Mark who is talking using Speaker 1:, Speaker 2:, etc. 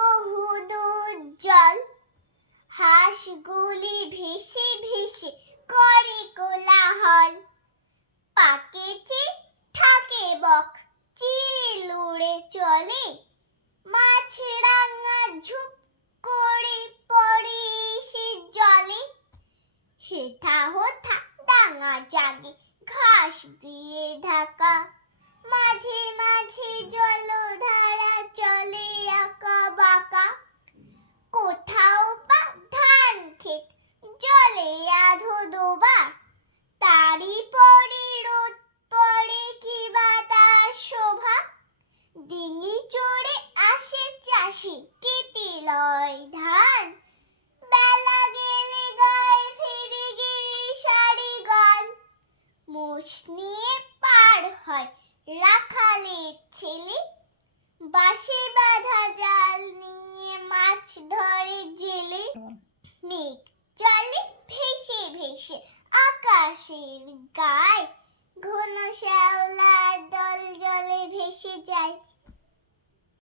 Speaker 1: বহুদূর জল। হাঁসগুলি ভেসে ভেসে করে কোলাহল। পাকেছে থাকে বক, চিল উড়ে চলে। মাছরাঙা ঝুপ করে পড়ে সে জলে। হেথা হোথা ডাঙা জাগে ঘাস দিয়ে ধা চড়ে আসে চাষি, কেটে লয় ধান। বেলা গেলে গায়ে ফিরে গিয়ে সারি গান। মোষ নিয়ে পার হয় রাখালের ছেলে। বাঁশে বাঁধা জাল নিয়ে মাছ ধরে জেলে। মেঘ চলে ভেসে ভেসে আকাশের গায়। ঘন শ্যাওলার দল জলে ভেসে যায়।